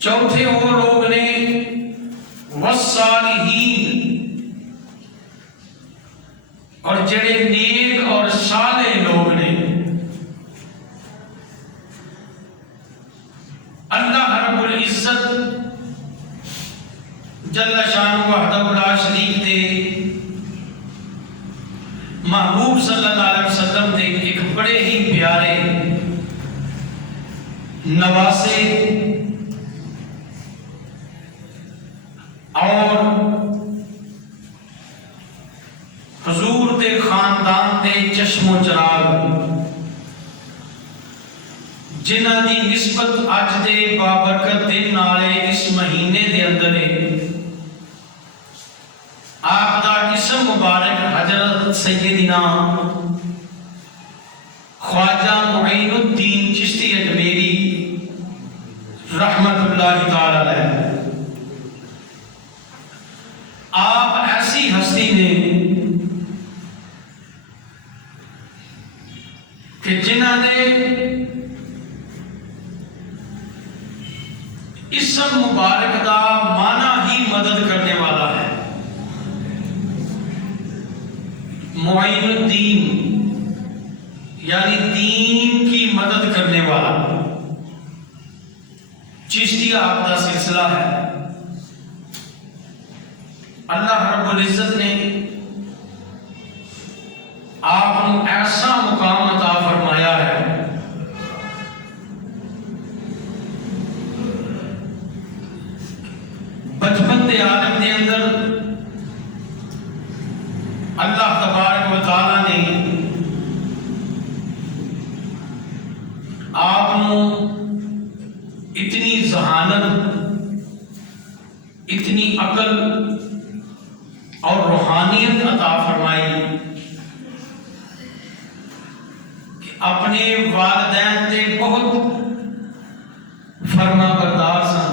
چوتھے وہ لوگ نے والصالحین، اور جڑے نیک اور صالح لوگ نے۔ اللہ رب العزت جل شانہ وحدہ لا شریک دے محبوب صلی اللہ علیہ وسلم دے ایک بڑے ہی پیارے نواسے اور حضور دے خاندان دے چشم و چراغ جنہ دی نسبت اج دے بابرکت دن نالے اس مہینے دے اندر آپ دا اسم مبارک حضرت سیدنا خواجہ معین الدین چشتی اجمیری رحمت اللہ تعالی علیہ۔ آپ ایسی ہستی نے کہ جنہ نے اسم مبارک دا معنی ہی مدد کرنے والا ہے۔ معین الدین یعنی دین کی مدد کرنے والا، چشتیہ آپ کا سلسلہ ہے۔ اللہ رب العزت نے آپ کو ایسا مقام عطا فرمایا ہے بچپن دے عالم دے اندر اللہ تبارک و تعالیٰ نے آپ کو اتنی ذہانت، اتنی عقل اور روحانیت عطا فرمائی کہ اپنے والدین تے بہت فرما بردار سن،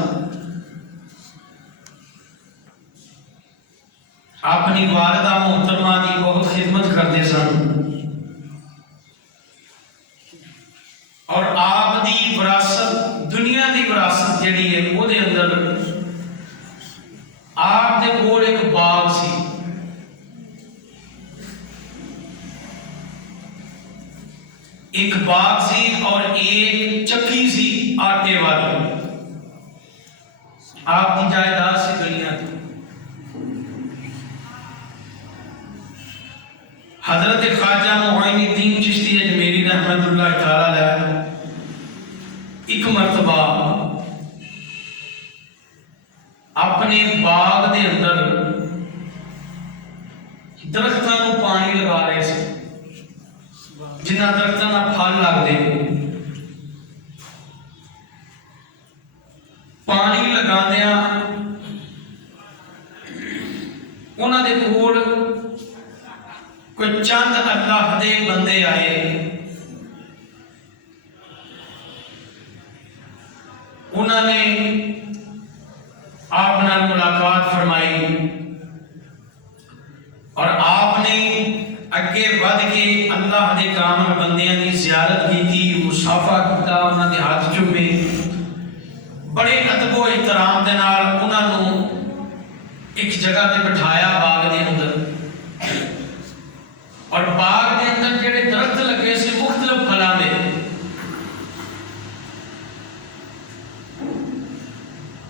اپنی والدہ محترمہ دی بہت خدمت کرتے سن، اور آپ دی وراثت، دنیا دی وراثت جڑی ہے وہ دے اندر آپ دے کول ایک باغ سی، ایک باغ سی اور ایک چکی سی آٹے والی، آپ کی جائیداد سی دنیا تھی۔ حضرت خواجہ معین الدین چشتی اجمیری رحمت اللہ تعالی علیہ ایک مرتبہ اپنے باغ دے اندر درختوں کو پانی لگا رہے سے، جنہ درختوں کا پھل لگتے، پانی لگاندیاں انہاں دے کول کوئی چند اللہ دے بندے آئے، انہوں نے آپ نال ملاقات فرمائی اور آپ نے اگے بڑھ کے اللہ دے کامل بندیاں کی زیارت کی تھی، مصافحہ کیتا، انہوں نے ہاتھ چومے، بڑے ادب و احترام دے نال انہوں نے ایک جگہ تے بٹھایا باغ دے اندر، اور باغ دے اندر جڑے درخت لگے سے مختلف پھلاں دے،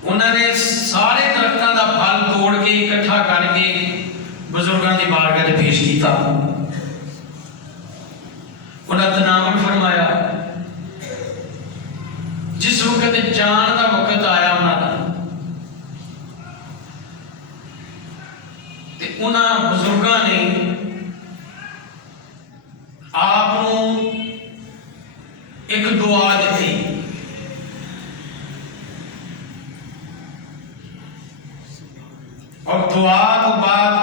انہوں نے سارے درختوں کا پھل توڑ کے اکٹھا کر کے بزرگاں دی بارگاہ وچ پیش کیتا۔ انہاں تناول فرمایا، جس وقت جان دا وقت آیا انہاں دا، تے انہاں بزرگاں نے آپ کو ایک دعا دیتی، اور دعا تو بعد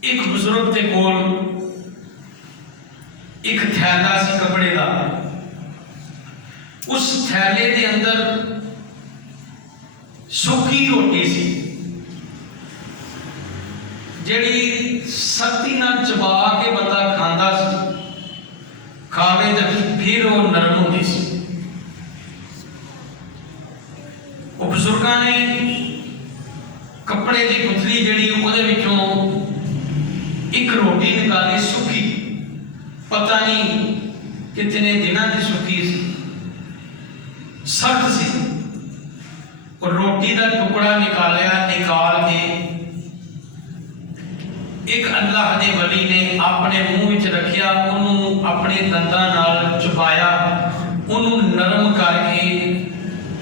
ایک بزرگ کے کول ایک تھیلا سی کپڑے دا، اس تھیلے دے اندر سکی روٹی سی جیڑی سختی نال چبا کے بندہ کھاندا سی، کھاوے تے پھر وہ نرم ہوندی سی۔ ਉਹ ਬਜ਼ੁਰਗਾਂ ਨੇ ਕੱਪੜੇ ਦੀ ਪੁਤਲੀ ਜਿਹੜੀ ਉਹਦੇ ਵਿੱਚੋਂ ਇੱਕ ਰੋਟੀ ਨਿਕਾਲੀ ਸੁੱਕੀ, ਪਤਾ ਨਹੀਂ ਕਿਤਨੇ ਦਿਨਾਂ ਦੀ ਸੁੱਕੀ ਸੀ, ਸਖਤ ਸੀ। ਉਹ ਰੋਟੀ ਦਾ ਟੁਕੜਾ ਨਿਕਾਲਿਆ, ਨਿਕਾਲ ਕੇ ਇੱਕ ਅੱਲਾਹ ਦੇ ਵਲੀ ਨੇ ਆਪਣੇ ਮੂੰਹ ਵਿੱਚ ਰੱਖਿਆ, ਉਹਨੂੰ ਆਪਣੇ ਦੰਦਾਂ ਨਾਲ ਚਬਾਇਆ, ਉਹਨੂੰ ਨਰਮ ਕਰਕੇ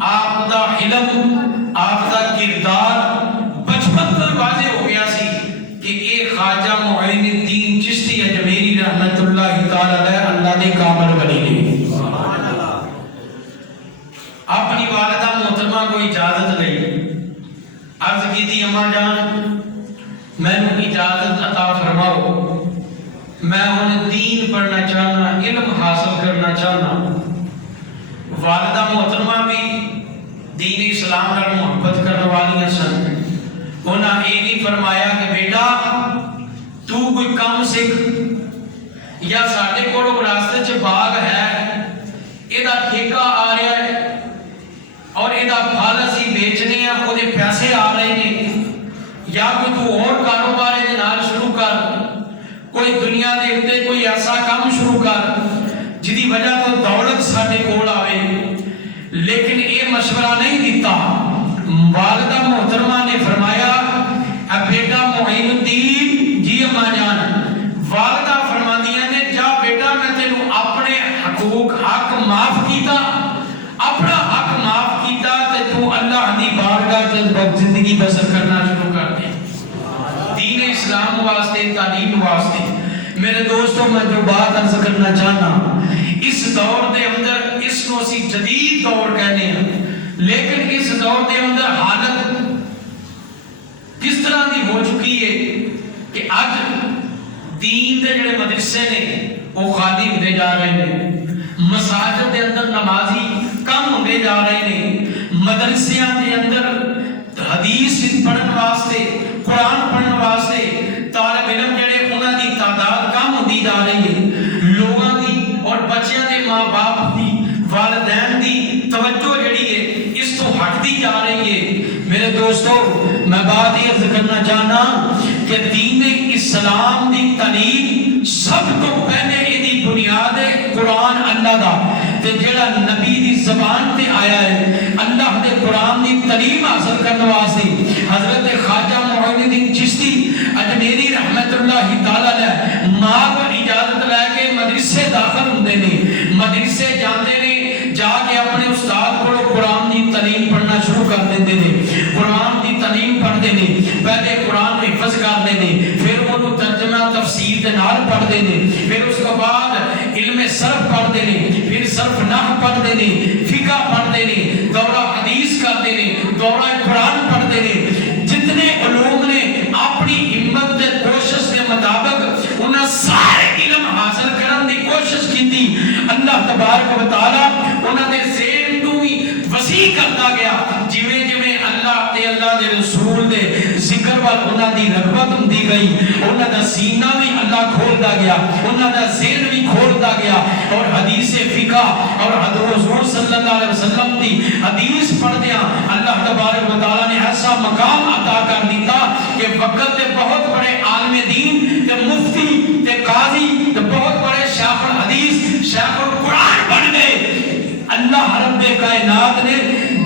آپ دا علم آپ دا کردار بچپن تو واضح ہو گیا سی کہ اے خواجہ معین الدین چشتی اجمیری رحمت اللہ تعالی علیہ اللہ نے کامل ولی نے اپنی والدہ محترمہ کو اجازت لئی عرض کی تھی اماں جان میں نے اجازت عطا فرماؤ میں انہیں دین پڑھنا چاہنا علم حاصل کرنا چاہنا والدہ محترمہ بھی دین اسلام کا محبت کرنے والی سن انہاں یہ نہیں فرمایا کہ بیٹا تو کوئی کام سکھ یا ساڈے کول راستے چ باغ ہے یہ ٹھیکہ آ رہا ہے اور یہ پھل اسی بیچنے ہیں وہ پیسے آ رہے ہیں یا کوئی تو اور کاروبار دے نال شروع کر کوئی دنیا دے اتے کوئی ایسا کام شروع کر جدی وجہ تو دولت ساڈے کول آوے لیکن یہ مشورہ نہیں دیتا والدہ محترمہ نے فرمایا اے بیٹا معین الدین جی اماں جان والدہ فرماندیاں نے جا بیٹا میں تینوں اپنے حقوق حق معاف کیتا اپنا حق معاف کیتا تے تو اللہ دی بارگاہ وچ زندگی بسر کرنا شروع کر دے دین اسلام واسطے تعلیم واسطے میرے دوستوں میں جو بات عرض کرنا چاہنا اس دور دے اندر اس کو اسی جدید دور کہنے ہیں لیکن اس دور دے اندر حالت کس طرح دی ہو چکی ہے کہ آج دین دے جڑے مدرسے نے وہ خالی ہوتے جا رہے ہیں مساجد دے اندر نمازی کم ہوتے جا رہے ہیں مدرسیاں دے اندر حدیث پڑھن واسطے قرآن پڑھن واسطے طالب علم جڑے انہاں دی تعداد کم ہوتی جا رہی ہے لوگاں دی اور بچیاں دے ماں باپ دی والدین دی توجہ جڑی ہے اس تو ہٹتی جا رہی ہے میرے دوستو میں بات یہ عرض کرنا چاہنا کہ دین اسلام دی تعلیم سب تو پہلے یہ بنیاد ہے قرآن اللہ دا تے جڑا نبی دی زبان تے آیا ہے اللہ دے قرآن دی تعلیم حاصل کرنے واسطے حضرت خواجہ معین الدین چشتی اجمیری رحمت اللہ تعالی علیہ ماں کو اجازت لے کے مدرسے داخل ہوندے نے مدرسے جاندے نے جا کے اپنے استاد کو قرآن دی تعلیم پڑھنا شروع کر دیندے نے قرآن دی تعلیم پڑھدے نے پہلے قرآن حفظ کرتے ہیں پھر وہ ترجمہ تفسیر دے نال پڑھتے ہیں پھر اس کے بعد علم صرف پڑھتے ہیں پھر صرف نحو پڑھتے ہیں فقہ پڑھتے ہیں دورہ حدیث کرتے ہیں دورہ قرآن پڑھتے ہیں جتنے علوم نے اپنی ہمت دے کوشش کے مطابق انہیں سارے علم حاصل کرنے کی کوشش کی تھی اللہ تبارک و تعالی انہوں نے ذہن تو ہی وسیع کرتا گیا جویں جویں اللہ تے اللہ دے رسول دے ذکر وال انہاں دی رغبت ہوندی گئی انہاں دا سینہ بھی اللہ کھولدا گیا انہاں دا ذہن بھی کھولدا گیا اور حدیث فقہ اور حضور صلی اللہ علیہ وسلم دی حدیث پڑھدیاں اللہ تبارک و تعالی نے ایسا مقام عطا کر دیتا کہ وقت دے بہت بڑے عالم دین تے مفتی تے قاضی تے بہت بڑے شیخ الحدیث شیخ القرآن بن گئے اللہ رب کائنات نے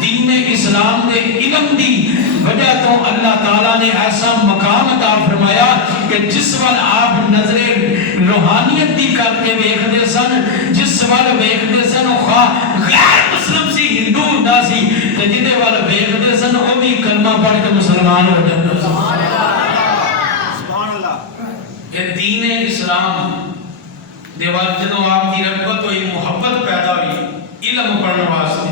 دین اسلام دے علم دی وجہ تو اللہ تعالیٰ نے ایسا مقام عطا فرمایا کہ جس وال آپ نظر روحانیت دی کر کے ویکھدے سن جس وال ویکھدے سن وہ خواہ غیر مسلم سی ہندو ہوندا سی تے جدے وال ویکھدے سن وہ بھی کلمہ پڑھ کے مسلمان ہو جاندے سبحان اللہ یہ دین اسلام دیوال جدوں آپ کی رغبت ہوئی محبت پیدا ہوئی علم پڑھنے واسطے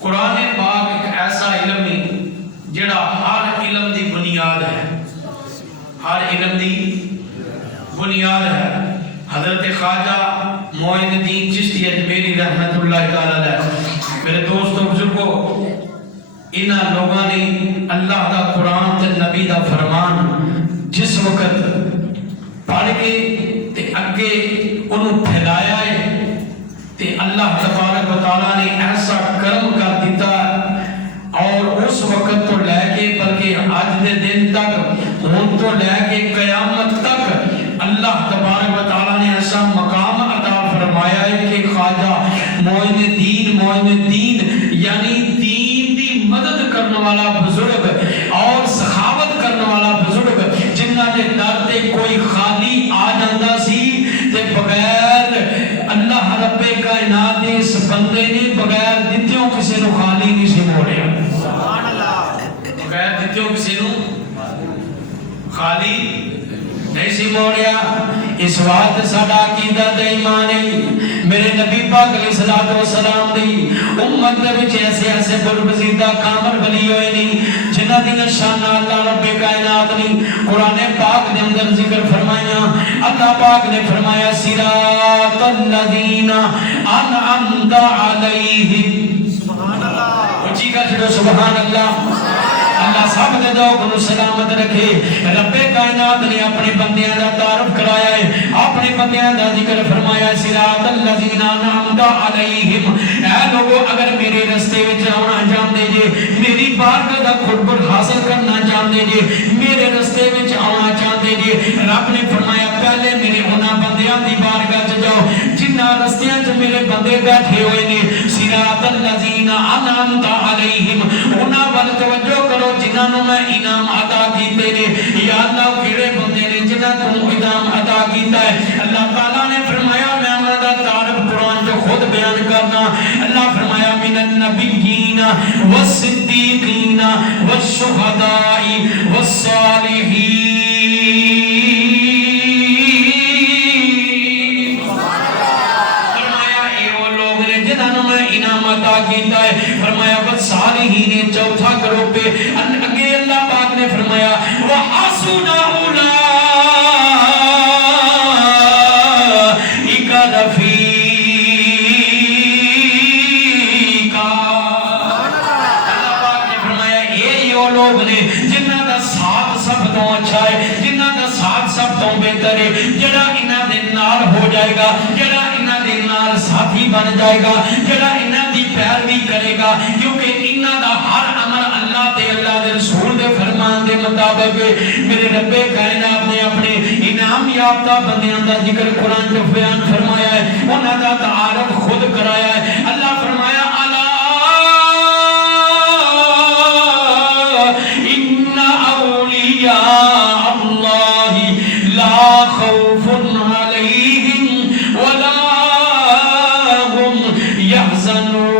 قرآن پاک ایک ایسا علم ہے جڑا ہر علم دی بنیاد ہے ہر علم دی بنیاد ہے حضرت خواجہ معین الدین چشتی اجمیری رحمت اللہ تعالی علیہ میرے دوستوں بزرگوں انہاں لوگاں نے اللہ دا قرآن تے نبی دا فرمان جس وقت پڑھ کے تے اگے انہوں پھیلایا ہے تے اللہ تبارک و تعالیٰ نے ایسا کرم کر دیتا اور اس وقت تو لے کے بلکہ آج دے دن تک ہون تو لے کے قیامت تک اللہ تبارک و تعالیٰ نے ایسا مقام عطا فرمایا ہے کہ خواجہ معین الدین یعنی دین دی مدد کرنے والا بزرگ اور سخاوت کرنے والا بزرگ جنہ دے در تے کوئی خالی آ جاندہ سی تے بغیر اللہ رب کائنات نے اس بندے نہیں بغیر دتیوں کسی نو خالی نہیں سی موڑیا بغیر دتیوں کسی نو خالی نہیں سی موڑیا اس وقت ساڈا عقیدہ تے ایمان ہے میرے نبی پاک علیہ الصلوۃ والسلام دی امت دے وچ ایسے ایسے برگزیدہ کامل ولی ہوئے نہیں جنہاں دی شان اللہ رب کائنات نے قرآن پاک دے اندر ذکر فرمایا اللہ پاک نے فرمایا صراط الذین انعمت علیہم سبحان اللہ اونچی کر چھڑو سبحان اللہ اللہ سب دے دو کو سلامت رکھے رب کائنات نے اپنے بندیاں دا تعارف کرایا ہے اپنے بندیاں دا ذکر فرمایا صراط الذین انعمت علیہم اے لوگو اگر میرے رستے وچ آنا چاہندے جے میری بارگاہ دا قرب حاصل کرنا چاہندے جے میرے رستے وچ آنا چاہندے جے رب نے فرمایا پہلے میرے انہاں بندیاں دی بارگاہ وچ جاؤ جنہاں رستیاں وچ میرے بندے بیٹھے ہوئے نے صراط الذین انعمت علیہم انہاں ول توجہ کرو جنہاں نو میں انعام عطا کیتے نے یا اللہ کیڑے بندے نے جنہاں تو انعام عطا کیتا ہے اللہ تعالیٰ نے فرمایا میں انہاں دا تعارف قرآن جو خود بیان کرنا اللہ فرمایا من النبیین والصدیقین والشہداء والصالحین فرمایا اے وہ لوگ نے جنہاں نو میں انعام عطا کیتا ہے فرمایا والصالحین چوتھا گروہ پہ اگے اللہ پاک نے فرمایا وحسن اولئک رفیقا اللہ پاک نے فرمایا یہ وہ لوگ نے جنہاں دا ساتھ سب تو اچھا ہے جنہاں دا ساتھ سب تو بہتر ہے جڑا انہاں دے نال ہو جائے گا جڑا انہاں دے نال ساتھی بن جائے گا جڑا انہاں دی پیروی کرے گا کیونکہ انہاں دا ہر عمل اللہ تے اللہ دے رسول دے فرمان دے مطابق میرے رب کائنات نے اپنے انعام یافتہ بندیاں دا ذکر قرآن میں بیان فرمایا ہے انہاں دا تعارف خود کرایا ہے اللہ فرمایا الا ان اولیاء اللہ لا خوف علیہم ولا هم يحزنون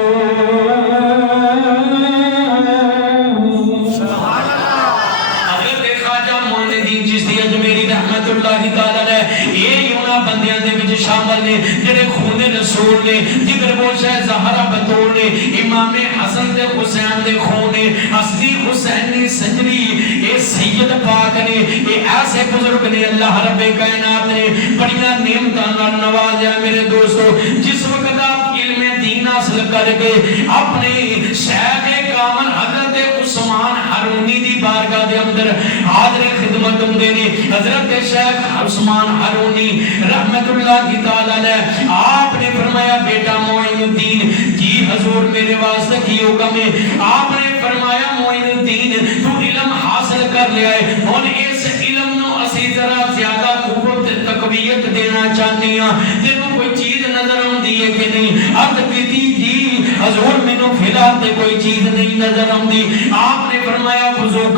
اللہ تعالیٰ نے یہ یونا بندیاں دے وچ شامل نے جڑے خون رسول نے جگر بوش ہے زہرا بطول نے امام حسن دے حسین دے خون نے اصلی حسینی سجری اے سید پاک نے اے ایسے بزرگ نے اللہ رب کائنات نے بڑیاں نعمتاں نوازیا میرے دوستو جس وقت آپ علم دین حاصل کر کے اپنے شیخ کامل حضرت عثمان ہارونی دی بارگاہ دے اندر حاضر خدمت ہوندے نے حضرت شیخ عثمان ہارونی رحمت اللہ کی تعالی علیہ آپ نے فرمایا بیٹا معین الدین جی حضور میرے واسطے کی حکم ہے آپ نے فرمایا معین الدین تو علم حاصل کر لیا ہے اور اس علم نو اسی طرح زیادہ قوت تقویت دینا چاہتے ہیں تینوں کوئی چیز نظر آتی ہے کہ نہیں عرض کیتی جی حضور میں نو فی الحال تے کوئی چیز نہیں نظر آتی آپ نے فرمایا وضو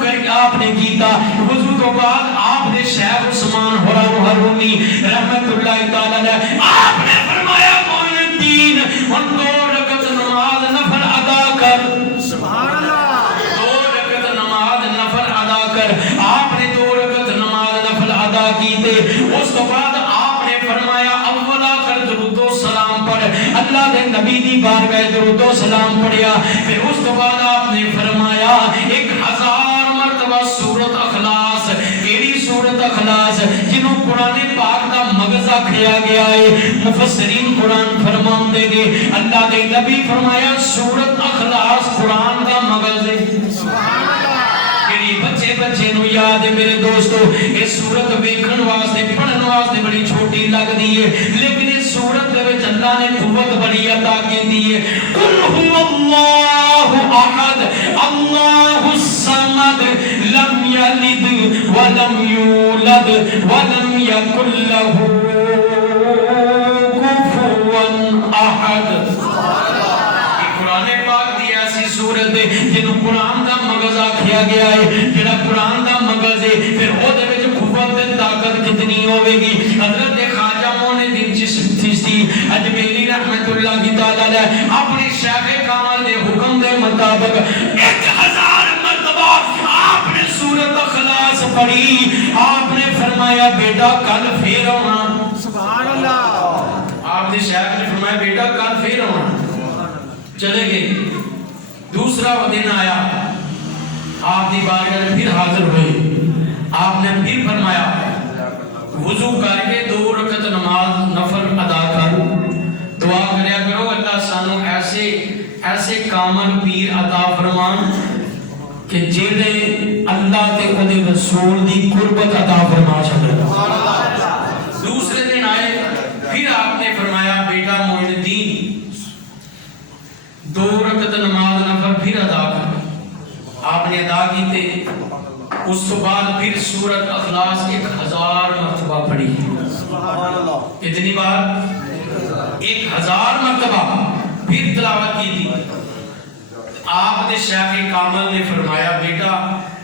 کر کے آپ نے کیتا وضو تو بعد آپ نے شیخ عثمان ہارونی رحمت اللہ تعالی علیہ آپ نے فرمایا معین الدین ان 2 رکعت نماز نفل ادا کر سبحان اللہ 2 رکعت نماز نفل ادا کر آپ نے 2 رکعت نماز نفل ادا کیتے اس تو بعد آپ نے فرمایا اولا کر درود و سلام پڑھ اللہ دے نبی دی بارگاہ درود و سلام پڑھیا پھر اس تو بعد آپ نے فرمایا 1000 مرتبہ سورت اخلاص تیری سورت اخلاص جنہوں قرآن پاک دا مغز آکھیا گیا ہے مفسرین قرآن فرمان دے دے اللہ دے نبی فرمایا سورت اخلاص قرآن دا مغز ہے سبحان اللہ بچے بچے نو یاد ہے میرے دوستو اس سورت ویکھن واسطے پڑھن واسطے بڑی چھوٹی لگ دی ہے لیکن اس سورت دے وچ اللہ نے قوت بڑی عطا کیتی ہے قل هو اللہ احد اللہ الصمد لم یلد ولم یولد ولم یکن له کفوا احد سورت جنہوں قرآن دا مغز آکھیا گیا ہے جڑا قرآن دا مغز ہے پھر او دے وچ قوت تے طاقت کتنی ہوے گی حضرت خواجہ معین الدین چشتی سی اجمیری رحمت اللہ کی تعالی اپنی شیخ کامل دے حکم دے مطابق 1000 مرتبہ آپ نے سورۃ اخلاص پڑھی. آپ نے فرمایا بیٹا کل پھر آنا. سبحان اللہ. آپ نے شیخ نے فرمایا بیٹا کل پھر آنا. چلے گئے. دوسرا دن آیا, آپ دی بارگاہ میں پھر حاضر ہوئے. آپ نے پھر فرمایا وضو کر کے 2 رکعت نماز نفل ادا کر, دعا کریا کرو اللہ سانو ایسے کامل پیر عطا فرمان کہ جڑے اللہ تے اودے رسول دی قربت عطا فرما سکے. دوسرے دن آئے, پھر آپ نے فرمایا بیٹا معین الدین 2 رکعت نماز نفل پھر ادا کر. آپ نے ادا کی تھے. اس تو بعد پھر سورۃ اخلاص 1000 مرتبہ پڑھی. اتنی بار 1000 مرتبہ پھر تلاوت کی تھی. آپ نے شیخ کامل نے فرمایا بیٹا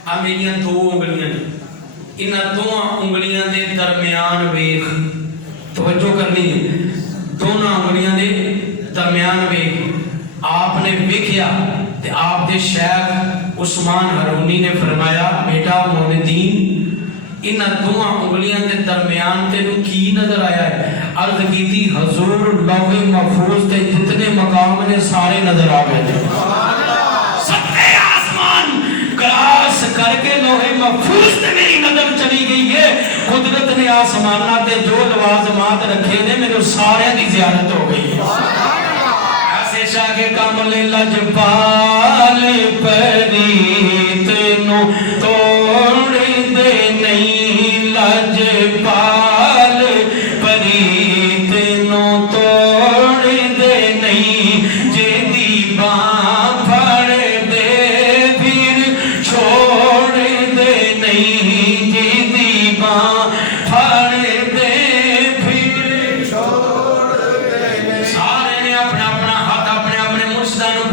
اب میریاں 2 انگلیاں انہاں 2 انگلیاں دے درمیان ویکھ. توجہ کرنی ہے, دونوں انگلیاں دے درمیان ویکھ. آپ نے ویکھیا تے آپ دے شیخ عثمان ہرونی نے فرمایا بیٹا معین الدین انہاں 2 انگلیاں دے درمیان تینوں کی نظر آیا ہے؟ عرض کی تھی حضور لوح محفوظ تے جتنے مقام نے سارے نظر آ گئے. سطح آسمان کراس کر کے لوح محفوظ تے میری نظر چلی گئی ہے. قدرت نے آسمانہ تے جو لوازمات رکھے نے میرے سارے دی زیارت ہو گئی ہے. شاہ کے کامل لجپال پریت نو توڑ دے نہیں, لجپال پریت نو توڑ دے نہیں, جیدی باں پھڑ دے پھر چھوڑ دے نہیں, جیدی باں پھڑ دے پھر چھوڑ دے نہیں. سارے نے اپنا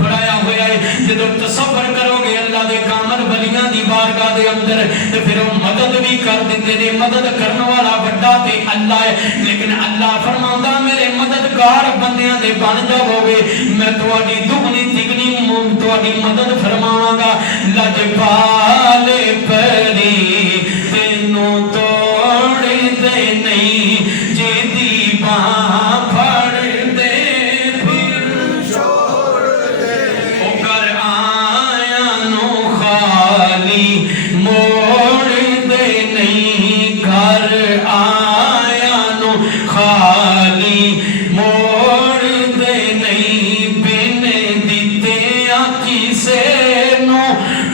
پڑھایا ہوا ہے. جدو تصور کرو گے اللہ دے کامل ولیاں دی بارگاہ دے اندر تے پھر وہ مدد بھی کر دیندے نے. مدد کرنے والا بڑا تے اللہ ہے, لیکن اللہ فرماوندا میرے مددگار بندیاں دے بن جاؤ گے میں تہاڈی دگنی تگنی تہاڈی مدد فرماواں گا. لجپال پری تینوں توڑ دے نہیں, جیدی باں پھڑ دے موڑ دے نہیں, گھر آیا نو خالی موڑ دے نہیں, بن دتیاں کسے نو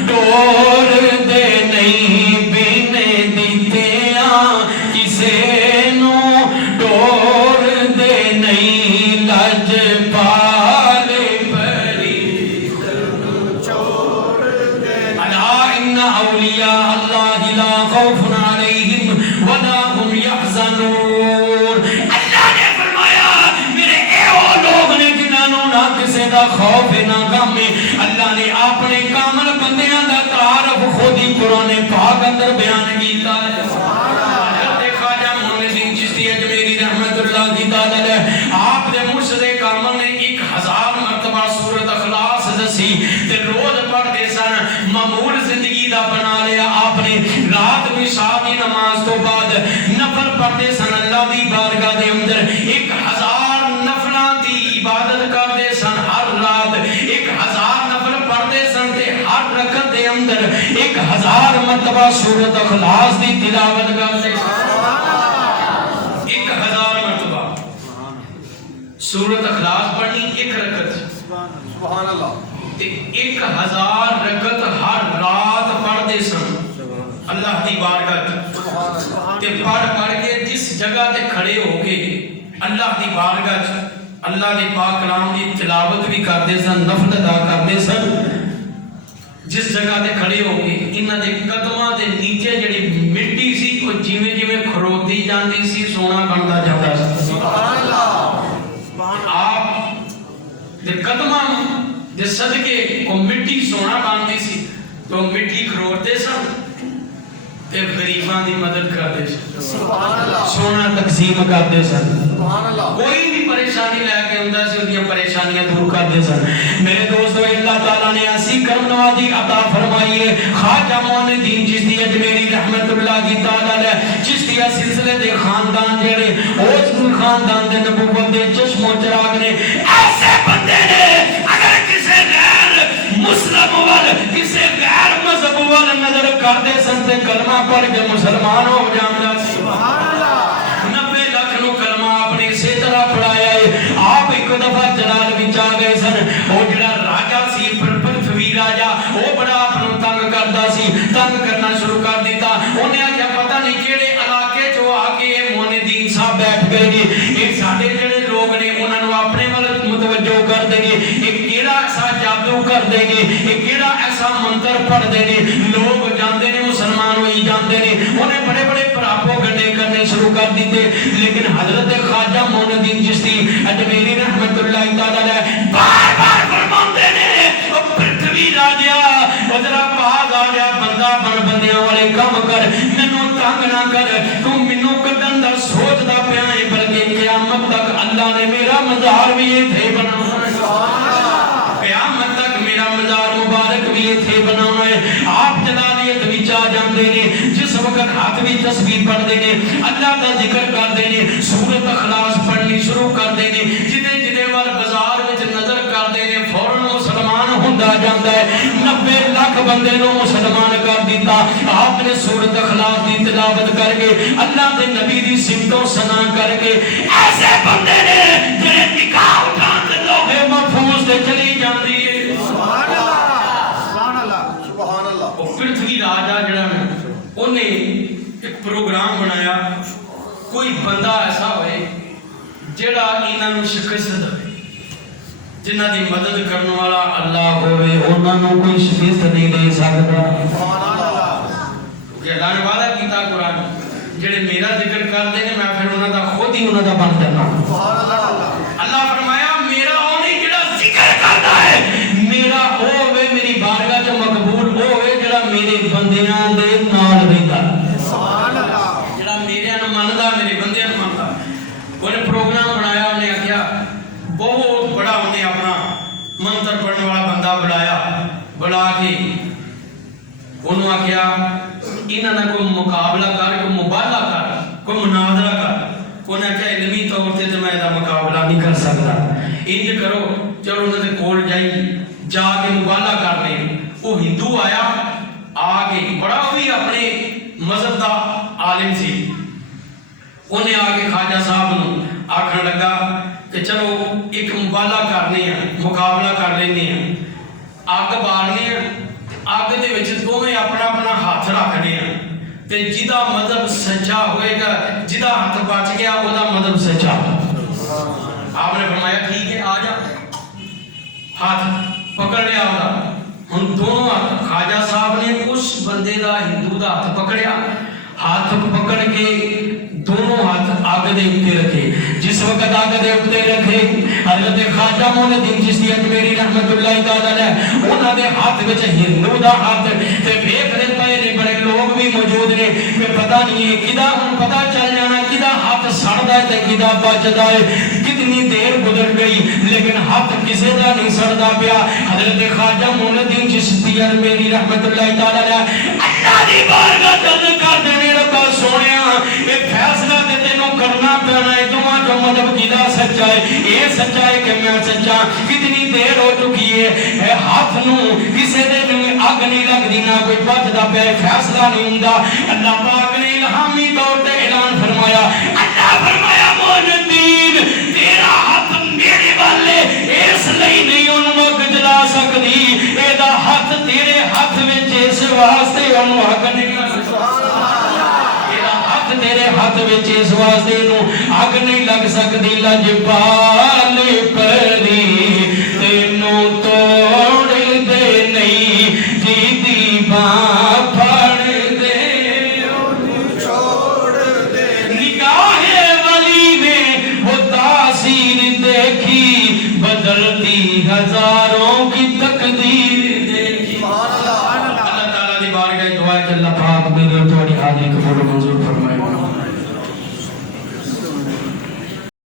ٹور دے نہیں, بن دتیاں کسے نو ٹور دے نہیں, لجپال پری چھوڑ دے. اولیاء اللہ لا خوف علیہم ولا هم يحزنون. اللہ نے فرمایا میرے ایو لوگ نے جنہوں نہ کسی دا خوف نہ غم. اللہ نے اپنے کامل بندیاں دا تعارف خود ہی قرآن پاک اندر بیان کیتا ہے. حضرت خواجہ معین الدین چشتی اجمیری رحمت اللہ کی تعالی آپ دے مرشد کامل نے 1000 مرتبہ سورۃ اخلاص دسی تے روز پڑھتے سن. معمول زندگی دا بنا لیا. آپ نے رات میں شام کی نماز تو بعد نفل پڑھتے سن اللہ دی بارگاہ دے اندر. 1000 نفلاں دی عبادت کرتے سن ہر رات. 1000 نفل پڑھتے سن تے ہر رکعت دے اندر 1000 مرتبہ سورۃ اخلاص دی تلاوت کرتے سن. 1000 مرتبہ سورۃ اخلاص پڑھنی ایک رکعت. سبحان اللہ. 1000 رکعت ہر رات پڑھتے سن اللہ دی بارگاہ تے پڑھ کے جس جگہ تے کھڑے ہو کے اللہ دی بارگاہ اللہ دے پاک کلام دی تلاوت بھی کرتے سن, نفل ادا کرتے سن. جس جگہ تے کھڑے ہو کے انہاں دے قدماں دے نیچے جڑی مٹی سی او جویں جویں کھروتی جاندی سی سونا بندا جاندا سی. سبحان اللہ. آپ دے قدماں دے صدقے وہ مٹی سونا بنتی سی تو مٹی کھروڑتے سن تے غریباں دی مدد کرتے سن, سونا تقسیم کرتے سن. کوئی بھی پریشانی لے کے ہوندا سی اودیاں پریشانیاں دور کردے سن میرے دوستو اللہ تعالیٰ نے ایسی کرم نوازی عطا فرمائی ہے خواجہ معین الدین چشتی اجمیری رحمت اللہ تعالی علیہ چشتیہ سلسلے دے خاندان جڑے اس خاندان دے نبوت دے چشم و چراغ نے ایسے بندے نے اگر کسی غیر مسلم وال کسی غیر مذہب وال نظر کردے سن تے کلمہ پڑھ کے مسلمان ہو جاندا سبحان اللہ 90 لاکھ نو کلمہ اپنے اسی طرح پڑھایا ہے آپ ایک دفعہ جلال وچ آ گئے سن وہ جڑا راجا سی پرتھوی راجا وہ بڑا اپنوں تنگ کردا سی تنگ کرنا شروع کر دیتا انہیں آخیا پتہ نہیں کیڑے علاقے چوں آ کے معین الدین صاحب بیٹھ گئے گی یہ ساڈے جڑے لوگ نے انہاں نوں اپنے ول متوجہ کر دے گی یہ کیڑا ایسا جادو کر دے گی یہ کیڑا ایسا منتر پڑھ دے گی لوگ جاندے نے مسلمان ہوئی جاندے نے انہیں بڑے بڑے پراپو گڈے کرنے شروع کر دیتے لیکن حضرت خواجہ معین الدین چشتی اجمیری رحمت اللہ تعالی علیہ بار بار فرماندے نے او پرتھوی راجا او ذرا باز آ جا بندہ بن بندیاں والے کم کر مینوں تنگ نہ کر تو مینوں کڈن دا سوچدا پیا ہے بلکہ قیامت تک اللہ نے میرا مزار بھی ایتھے بناونا ہے سبحان اللہ قیامت تک میرا مزار مبارک بھی ایتھے بناونا ہے آپ جلالیت وچ آ جاندے نے جس وقت ہاتھ بھی تسبیح پڑھدے نے اللہ دا ذکر کردے نے سورۃ اخلاص پڑھنی شروع کردے نے جدے جدے وال بازار وچ نظر کردے نے فوراً مسلمان ہوندا جاندا ہے 90 لاکھ بندے نو مسلمان کر دیتا آپ نے سورۃ اخلاص دی تلاوت کر کے اللہ دے نبی دی صفتوں ثنا کر کے ایسے بندے نے جڑے نکاح اٹھان دے لوہے محفوظ تے چلی جاندی ہے سبحان اللہ سبحان اللہ سبحان اللہ او پرتھوی راجا جڑا ہے انہیں ایک پروگرام بنایا کوئی بندہ ایسا ہوئے جڑا انہاں نوں شکست دے جنہاں دی مدد کرنے والا اللہ ہوئے انہاں نوں کوئی شکست نہیں دے سکتا سبحان اللہ کیونکہ اللہ نے وعدہ کیتا قرآن جڑے میرا ذکر کردے نے میں پھر انہاں دا خود ہی انہاں دا بن جانا سبحان اللہ اللہ فرمایا میرا اونے جڑا ذکر کردا ہے میرا او ہوئے میری بارگاہ چ مقبول او ہوئے جڑا میرے بندیاں دے نال رہندا سبحان اللہ جڑا میرے نوں مندا میرے بندیاں نوں مندا انہیں پروگرام بنایا انہیں آخیا بہت بڑا انہیں اپنا منتر پڑھنے والا بندہ بڑھا کے انہوں آخیا انہاں نہ کوئی مقابلہ کر کوئی مباہلہ کر کوئی مناظرہ کر انہیں آخیا علمی طور سے تو میں دا مقابلہ نہیں کر سکتا انج کرو چلو انہوں نے کول جائی جا کے مباہلہ کر لیں وہ ہندو آیا آ کے بڑا بھی اپنے مذہب دا عالم سی انہیں آگے خواجہ صاحب نو آکھن لگا کہ چلو ایک مباہلہ کرنے ہیں مقابلہ کر لینے ہیں آگ بارنے ہیں آگ دے وچ دوویں اپنا اپنا ہاتھ رکھنے ہیں تے جدا مذہب سچا ہوئے گا جدا ہاتھ بچ گیا وہ دا مذہب سچا آپ نے فرمایا ٹھیک ہے آ جا ہاتھ پکڑ لیا ہوگا ہم دونوں ہاتھ خواجہ صاحب نے اس بندے دا ہندو دا ہاتھ پکڑیا ہاتھ پکڑ کے دونوں ہاتھ آگ دے اتے رکھے جس وقت آگ دے اتے رکھے حضرت خواجہ معین الدین چشتی اجمیری رحمت اللہ تعالی علیہ انہاں دے ہاتھ وچ ہندو دا ہاتھ تے ویکھ دے پئے نے بڑے لوگ بھی موجود نے کہ پتہ نہیں ہے کدا ہن پتہ چل جانا کدا ہاتھ سڑدا ہے تے کدا بچدا ہے کتنی دیر گزر گئی لیکن ہاتھ کسے دا نہیں سڑدا پیا حضرت خواجہ معین الدین چشتی اجمیری رحمت اللہ تعالی علیہ اللہ دی بارگاہ درد کر دے رب سونیا اے فیصلہ تے تینوں کرنا پینا ہے تمہاں جو مذہب کیدا سچا ہے اے سچا ہے کہ میں سچا کتنی دیر ہو چکی ہے اے ہاتھ نو کسے دے اگ نہیں لگدی نہ کوئی بچدا پیا فیصلہ نہیں ہوندا اللہ پاک نے الہامی طور تے اعلان فرمایا اللہ فرمایا معین الدین تیرا ہاتھ میرے والے اس لئی نہیں اونوں اگ جلا سکدی اے دا ہاتھ تیرے ہاتھ وچ اس واسطے اونوں اگ نہیں تیرے ہاتھ وچ اس واسطے نو اگ نہیں لگ سکدی لجپال پری تینوں توڑ دے نہیں جیدی باں پھڑ دے چھوڑ دے نگاہ ولی نے وہ تاثیر دیکھی بدلتی ہزار